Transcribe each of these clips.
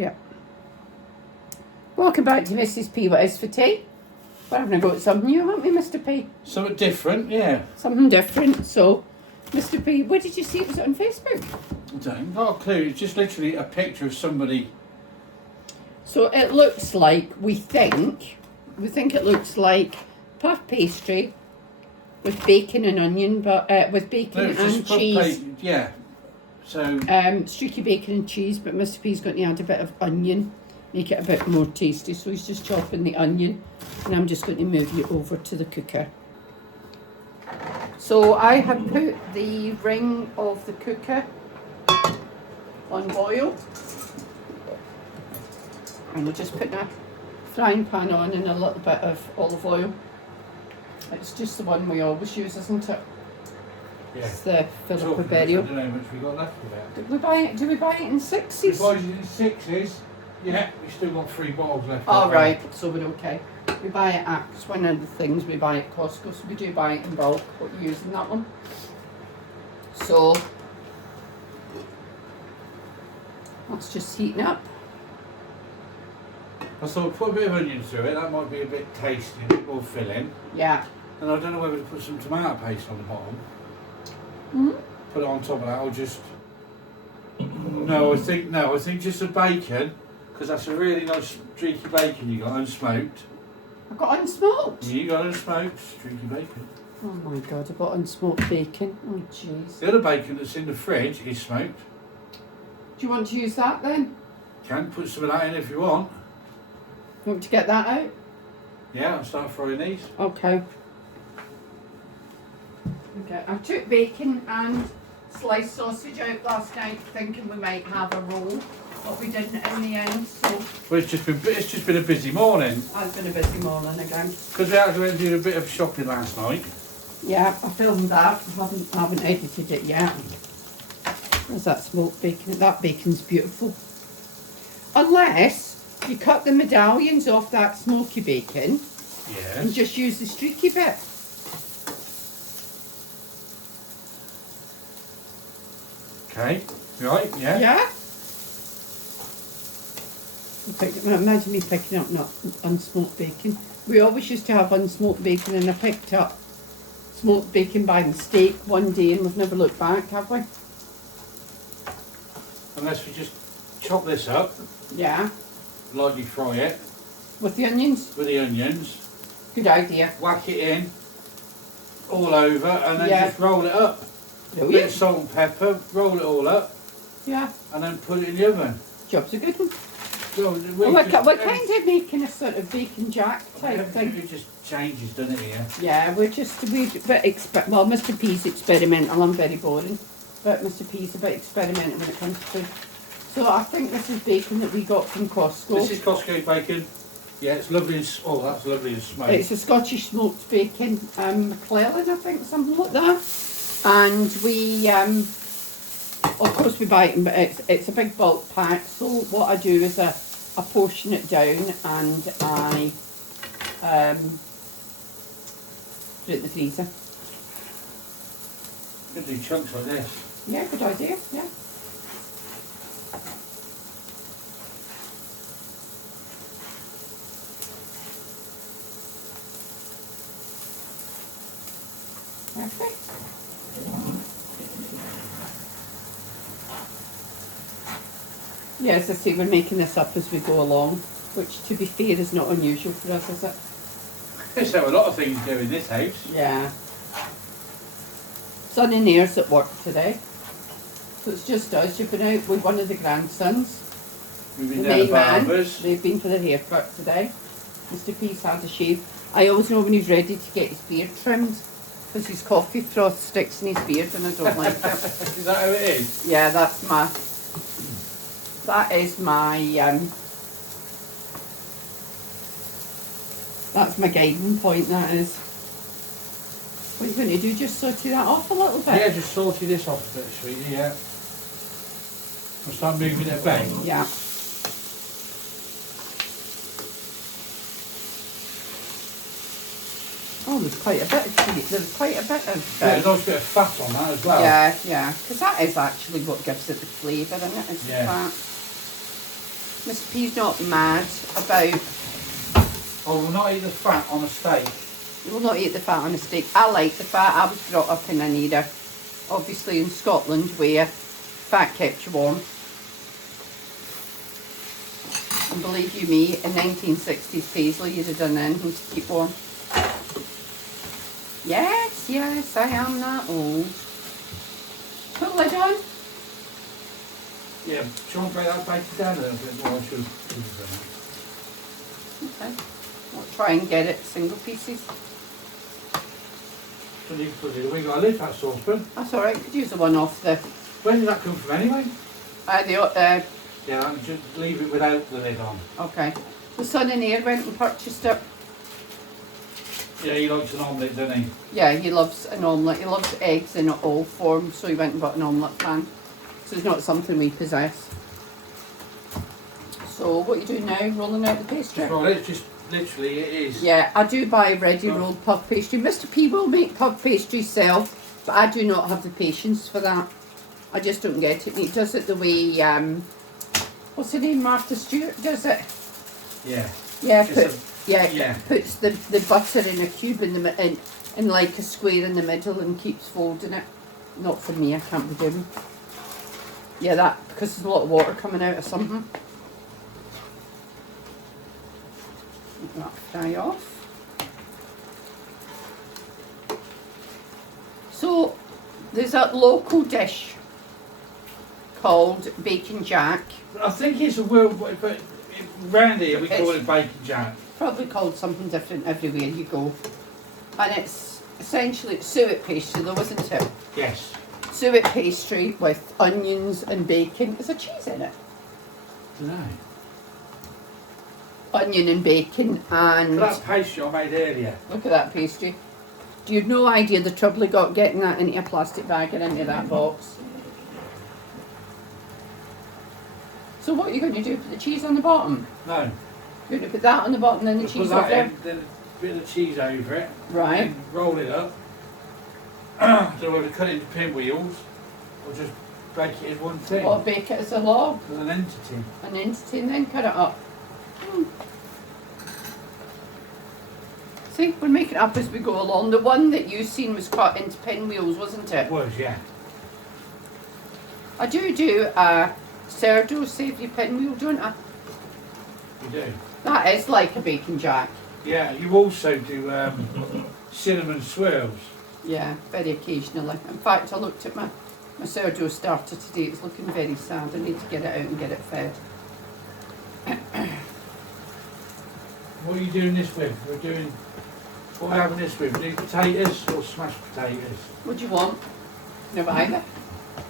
Yeah. Welcome back to Mrs. P. What is for tea? We're having a go at something new, haven't we, Mr. P? Something different, yeah. Something different. So, Mr. P, where did you see it? Was it on Facebook? I don't got a clue. It's just literally a picture of somebody. So it looks like, we think it looks like puff pastry with bacon and onion, but with bacon No, and cheese. Yeah. So Streaky bacon and cheese, but Mr. P's going to add a bit of onion, make it a bit more tasty. So he's just chopping the onion, and I'm just going to move you over to the cooker. So I have put the ring of the cooker on boil, and we're just putting a frying pan on and a little bit of olive oil. It's just the one we always use, isn't it? yeah. It's the Philippa I don't Berrio. know how much we got left of it. Do we buy it in sixes? We buy it in sixes. Yeah, we still got 3 bottles left. All right, so we're okay. We buy it at, it's one of the things we buy at Costco, so we do buy it in bulk, what you use in that one. So, that's just heating up. I thought put a bit of onion through it. That might be a bit tasty, a bit more filling. Yeah. And I don't know whether to put some tomato paste on the bottom. Mm-hmm. Put it on top of that, or just. No, I think just the bacon, because that's a really nice streaky bacon you got, unsmoked. I've got unsmoked. You got unsmoked streaky bacon. Oh my god, I've got unsmoked bacon. Oh jeez. The other bacon that's in the fridge is smoked. Do you want to use that then? Can put some of that in if you want. You want to get that out? Yeah, I'll start frying these. Okay. Okay, I took bacon and sliced sausage out last night thinking we might have a roll, but we didn't in the end, so Well, it's just been a busy morning. it's been a busy morning again. Because we actually went and did a bit of shopping last night. Yeah, I filmed that. I haven't edited it yet. There's that smoked bacon. That bacon's beautiful. Unless you cut the medallions off that smoky bacon and Yes. just use the streaky bit. Okay. Right, yeah. Yeah? Imagine me picking up not unsmoked bacon. We always used to have unsmoked bacon, and I picked up smoked bacon by mistake one day, and we've never looked back, have we? Unless we just chop this up, Yeah. lightly fry it With the onions? with the onions, Good idea. whack it in all over, and then Yeah. just roll it up. A bit of Brilliant. salt and pepper, roll it all up, Yeah. and then put it in the oven. Job's a good one. So We're kind of making a sort of bacon jack type thing. It just changes, doesn't it, here? Yeah, well, Mr. P's experimental. I'm very boring, but Mr. P's a bit experimental when it comes to food. So I think this is bacon that we got from Costco. This is Costco bacon. Yeah, it's lovely and that's lovely and smoked. It's a Scottish smoked bacon, McClellan, I think, something like that. And we, of course, we buy it, but it's a big bulk pack. So what I do is I portion it down and I put it in the freezer. You can do chunks like this. Yeah, good idea. Yeah. Perfect. Yeah, as I say, we're making this up as we go along, which, to be fair, is not unusual for us, is it? There's how a lot of things do in this house. Yeah. Son and Air's at work today, so it's just us. You've been out with one of the grandsons, We've the been down the main man. barbers. They've been for their haircut today. Mr. P's had a shave. I always know when he's ready to get his beard trimmed, because his coffee froth sticks in his beard and I don't like it. Is that how it is? Yeah, that is that's my guiding point, that is. What are you going to do, just sort that off a little bit? Yeah, just salty this off a bit, sweetie, yeah. I'll start moving it back. Yeah. Oh, there's quite a bit of cheese. There's quite a bit of... Yeah, there's a nice bit of fat on that as well. Yeah, yeah. Because that is actually what gives it the flavour, isn't it? It's the Yeah. fat. Mr. P's not mad about. I will not eat the fat on a steak. You will not eat the fat on a steak. I like the fat. I was brought up in an era, obviously in Scotland, where fat kept you warm. And believe you me, in 1960s Paisley, you'd have done anything to keep warm. Yes, yes, I am that old. Put the lid on. Yeah, do you want to break that bacon down a little bit more? Okay. I'll try and get it single pieces. So you put it away. Got a lid, that saucepan. That's alright, could use the one off the... Where did that come from anyway? Yeah, just leave it without the lid on. Okay. The son in here went and purchased it. Yeah, he likes an omelette, doesn't he? Yeah, he loves an omelette. He loves eggs in all forms, so he went and bought an omelette pan. So it's not something we possess. So what are you doing now? Rolling out the pastry? Well, it's just literally it is. Yeah, I do buy ready rolled puff pastry. Mr. P will make puff pastry himself, but I do not have the patience for that. I just don't get it. And he does it the way, what's her name, Martha Stewart does it? Yeah. Yeah, Yeah. puts the butter in a cube in like a square in the middle and keeps folding it. Not for me, I can't be doing. Yeah, that, because there's a lot of water coming out of something. Let that fry off. So, there's a local dish called Bacon Jack. I think it's a world, but round here we call it bacon jack. Probably called something different everywhere you go. And it's essentially suet pastry though, isn't it? Yes. Suet pastry with onions and bacon. Is there cheese in it? No. Onion and bacon and... That pastry I made earlier. Look at that pastry. Do you have no idea the trouble he got getting that into a plastic bag and into that box? So what are you going to do? Put the cheese on the bottom? No. You're going to put that on the bottom and then the cheese put that over there? in, then a bit of the cheese over it. Right. And roll it up. So we'll cut it into pinwheels or just bake it as one thing. Or bake it as a log? As an entity. An entity and then cut it up. See, we're making it up as we go along. The one that you seen was cut into pinwheels, wasn't it? It was, yeah. I do a sourdough savoury pinwheel, don't I? You do. That is like a bacon jack. Yeah, you also do cinnamon swirls. Yeah, very occasionally. In fact, I looked at my sourdough starter today. It's looking very sad. I need to get it out and get it fed. What are you doing this with? What are we having this with? New potatoes or smashed potatoes? What do you want? Never either.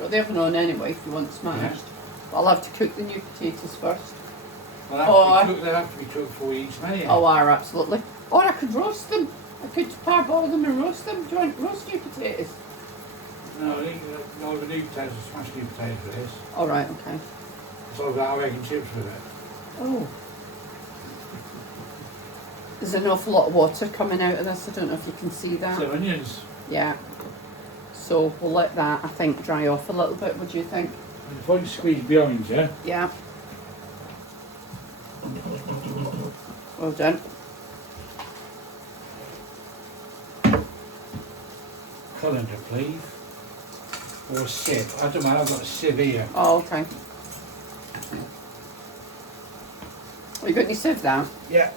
Got the oven on anyway if you want smashed. Yeah. But I'll have to cook the new potatoes first. Well, they'll have to be cooked for each minute. Oh, absolutely. Or I could roast them. I could parboil them and roast them. Do you want roast new potatoes? No, I think no, the new potatoes are smashed new potatoes for this. All right, okay. So I've got our egg and chips with it. Oh. There's an awful lot of water coming out of this. I don't know if you can see that. Some onions. Yeah. So we'll let that, I think, dry off a little bit. What do you think? And if I can squeeze behind you. Yeah. Well done. Colander, please. Or a sieve. I don't know, I've got a sieve here. Oh, okay. Well, you got any sieve now? Yeah.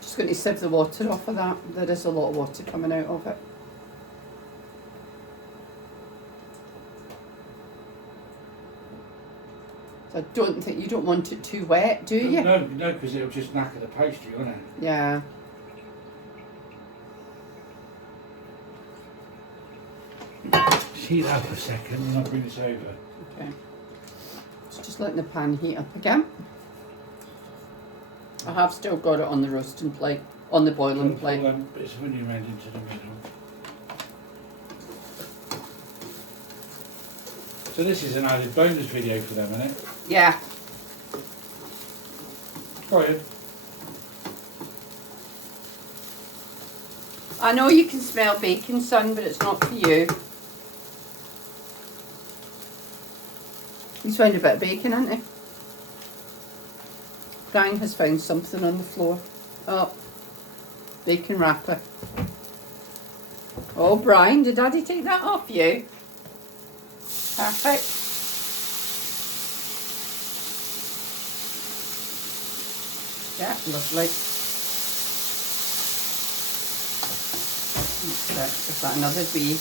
Just going to sieve the water off of that. There is a lot of water coming out of it. So I don't think, you don't want it too wet, do you? No, because it'll just knacker the pastry, won't it? Yeah. Heat that for a second and I'll bring this over. Okay. So just letting the pan heat up again. I have still got it on the roasting plate, on the boiling plate. Bits of onion round into the middle. So this is an added bonus video for them, isn't it? Yeah. Go ahead. I know you can smell bacon, son, but it's not for you. He's found a bit of bacon, hasn't he? Brian has found something on the floor. Oh, bacon wrapper. Oh, Brian, did Daddy take that off you? Perfect. Yeah, lovely. Is that another wee?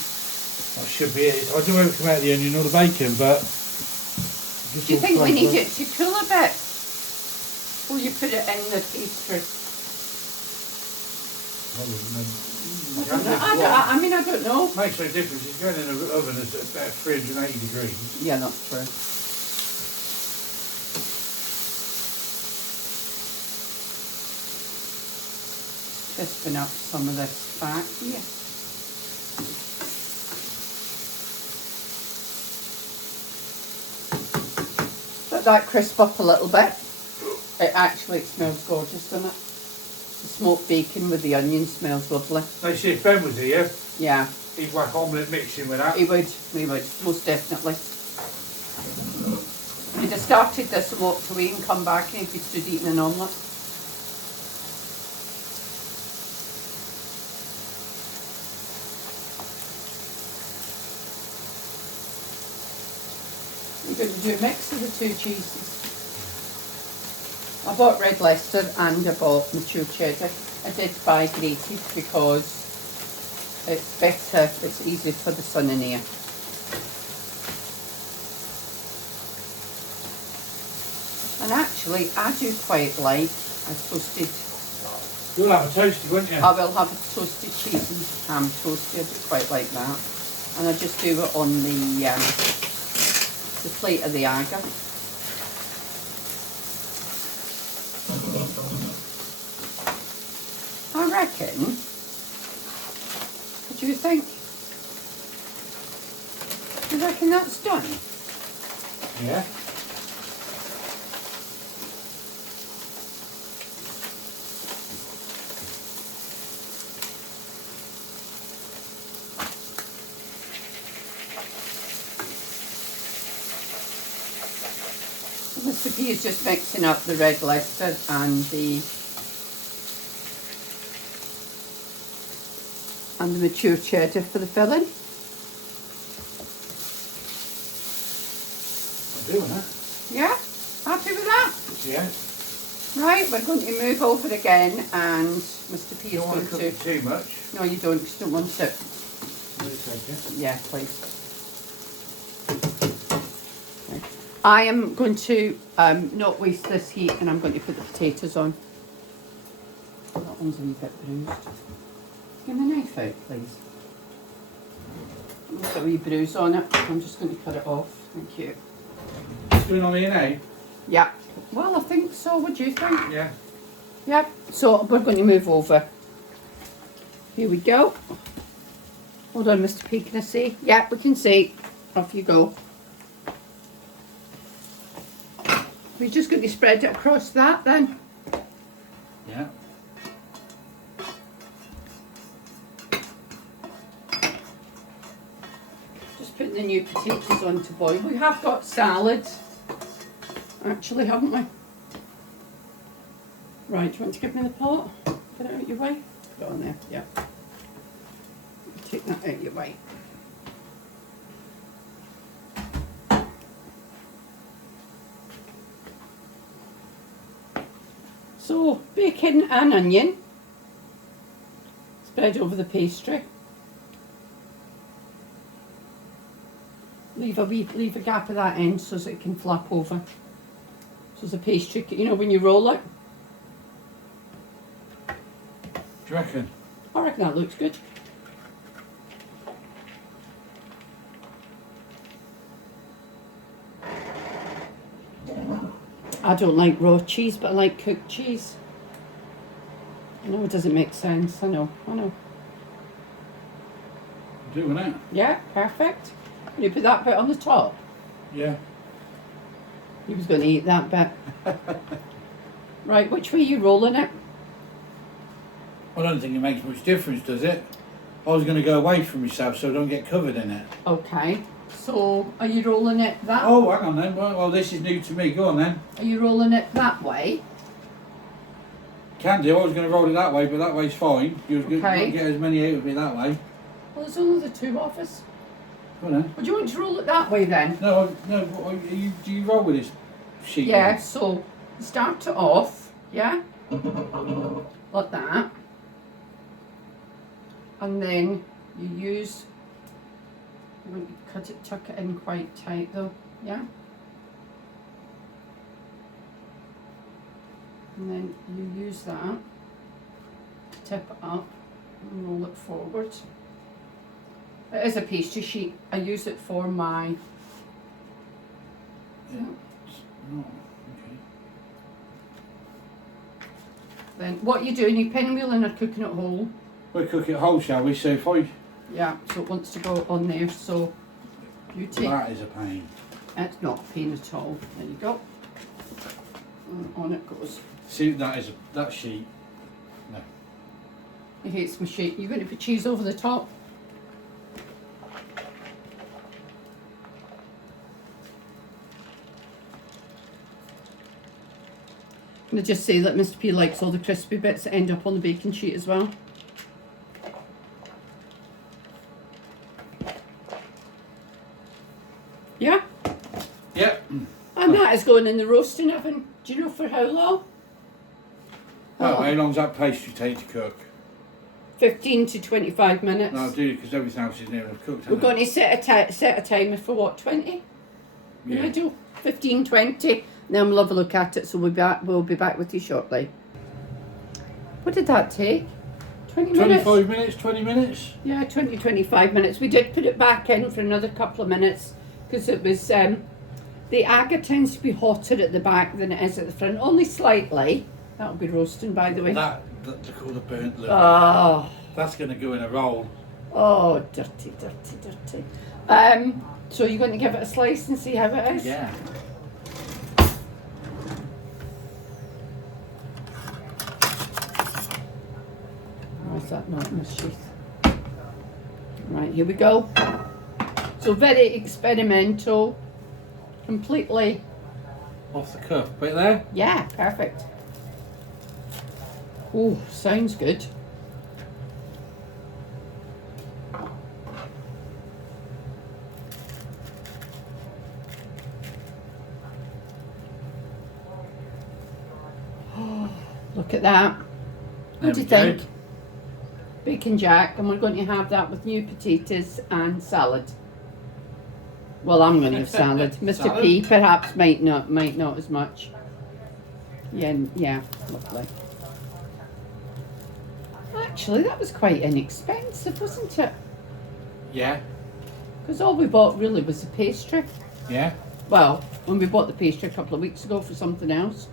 That should be it. I don't know if it come out the onion or the bacon, but... Do you think we need it to cool a bit? Before you put it in the pastry? I mean, I don't know. Makes no difference. It's going in an oven at about 380 degrees. Yeah, that's true. Crisping up some of this fat here. Let that crisp up a little bit. It actually smells gorgeous, doesn't it? The smoked bacon with the onion smells lovely. They see if Ben was here, Yeah, he'd whack omelette mixing with that. he would, most definitely. He'd have started this and walked away and come back and he'd be stood eating an omelette. We're going to do a mix of the two cheeses. I bought red Leicester and I bought mature cheddar. I did buy grated because it's better, it's easier for the son and heir. And actually, I do quite like a toasted. You'll have a toasty, won't you? I will have a toasted cheese and ham toasted. I do quite like that. And I just do it on the plate of the agar. I reckon. What do you think? Do you reckon that's done? Yeah. Mr. P is just mixing up the red Leicester and the mature cheddar for the filling. I'm doing that. Yeah? Happy with that? Yeah. Right, we're going to move over again and Mr. P You is don't want going to cook to... it too much. No, you don't, because you don't want it. Let it take it. Yeah, please. Okay. I am going to not waste this heat and I'm going to put the potatoes on. That one's a wee bit bruised. Give me a knife out, please. There's a wee bruise on it. I'm just going to cut it off. Thank you. What's going on here now? Yeah. Well, I think so. What do you think? Yeah. Yep. So we're going to move over. Here we go. Hold on, Mr. P, can I see? Yeah, we can see. Off you go. We're just going to spread it across that then. Yeah. Just putting the new potatoes on to boil. We have got salad, actually, haven't we? Right, do you want to give me the pot? Get it out your way. Put it on there, yeah. Take that out your way. So, bacon and onion spread over the pastry. Leave a gap at that end so that it can flap over. So the pastry, you know, when you roll it. Do you reckon? I reckon that looks good. I don't like raw cheese, but I like cooked cheese. I know it doesn't make sense. I know. I'm doing that. Yeah, perfect. You put that bit on the top. Yeah. He was going to eat that bit. Right, which way are you rolling it? I don't think it makes much difference, does it? I was going to go away from myself so I don't get covered in it. Okay. So, are you rolling it that? Oh, hang on then. Well, this is new to me. Go on then. Are you rolling it that way? Can do. I was going to roll it that way, but that way's fine. You was going Okay. to get as many out of it that way. Well, there's only the two of us. Go on then. Would you want to roll it that way then? No, do you roll with this sheet? Yeah, then? so start it off, yeah? Like that. And then you use, you want to cut it, tuck it in quite tight though, yeah? And then you use that to tip it up and roll it forward. It is a pastry sheet. I use it for my... Yeah. Oh, okay. Then what you doing? You pinwheeling or cooking it whole? We'll cook it whole, shall we? So if I... Yeah, so it wants to go on there, so you take... That is a pain. It's not a pain at all. There you go. And on it goes. See, that sheet. No. He hates my sheet. You're going to put cheese over the top? I'm going to just say that Mr. P likes all the crispy bits that end up on the baking sheet as well. Yeah? Yep. And that is going in the roasting oven. Do you know for how long? Oh, how long's that pastry take to cook? 15 to 25 minutes. No, I do, because everything else is near enough cooked. We're going to set a timer for what, 20? Yeah. Middle? 15, 20. Then we'll have a look at it, so we'll be back with you shortly. What did that take? 20 minutes? 25 minutes, 20 minutes? Yeah, 20, 25 minutes. We did put it back in for another couple of minutes because it was, the agar tends to be hotter at the back than it is at the front, only slightly. That'll be roasting, by the way. That's called a burnt lip. Oh, That's going to go in a roll. oh, dirty, dirty, dirty. So you're going to give it a slice and see how it is? Yeah. Where's that not in the sheath? Right, here we go. So very experimental, completely, Off the cuff. Bit there? yeah, perfect. Oh, sounds good. Oh, look at that. There What do we you go. think? Bacon jack, and we're going to have that with new potatoes and salad. Well, I'm going to have salad. Mr. Salad? P perhaps might not as much. Yeah, lovely. Actually, that was quite inexpensive, wasn't it? Yeah. Because all we bought really was the pastry. Yeah. Well, when we bought the pastry a couple of weeks ago for something else.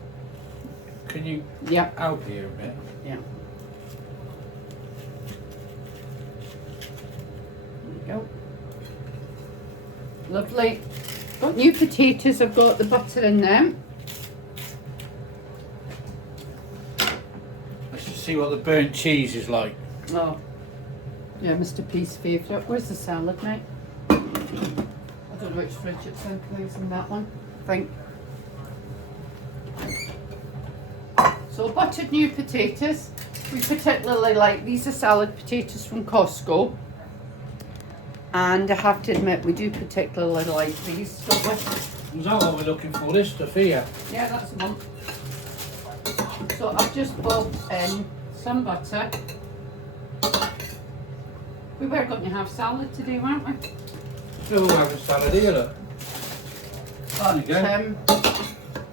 Can you Yep. help here a bit? Yeah. There you go. Lovely. Got new potatoes. I've got the butter in them. Let's just see what the burnt cheese is like. Oh. Yeah, Mr. P's favourite. Where's the salad, mate? I don't know which fridge it's in. I think it's in that one. I think. So buttered new potatoes. We particularly like, these are salad potatoes from Costco. And I have to admit, we do particularly like these, don't we? Is that what we're looking for? This stuff here? Yeah, that's the one. So I've just bought in some butter. We were going to have salad today, weren't we? Still having salad here, look. But There you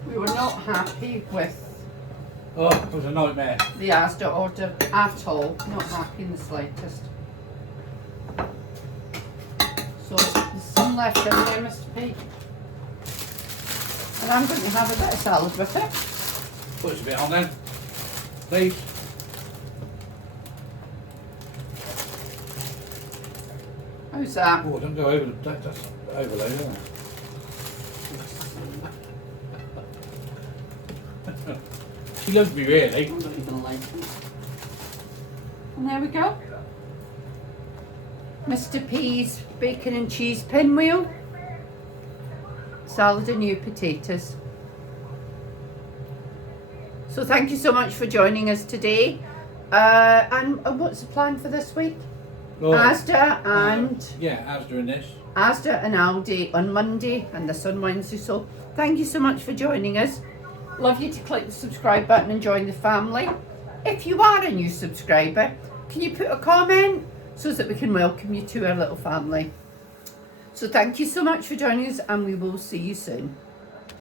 we were not happy with Oh, it was a nightmare. the Asda order at all. Not happy in the slightest. So there's some left in there, Mr. P. And I'm going to have a bit of salad with it. Put us a bit on then. Please. How's that? Oh, don't go over the... That's overload, isn't it? She loves me, really. I don't even like it. And there we go. Mr. P's bacon and cheese pinwheel. Salad and new potatoes. So thank you so much for joining us today. And what's the plan for this week? Oh, Asda and yeah, Asda and this. Asda and Aldi on Monday and this on Wednesday. So thank you so much for joining us. Love you to click the subscribe button and join the family. If you are a new subscriber, can you put a comment so that we can welcome you to our little family? So thank you so much for joining us, and we will see you soon.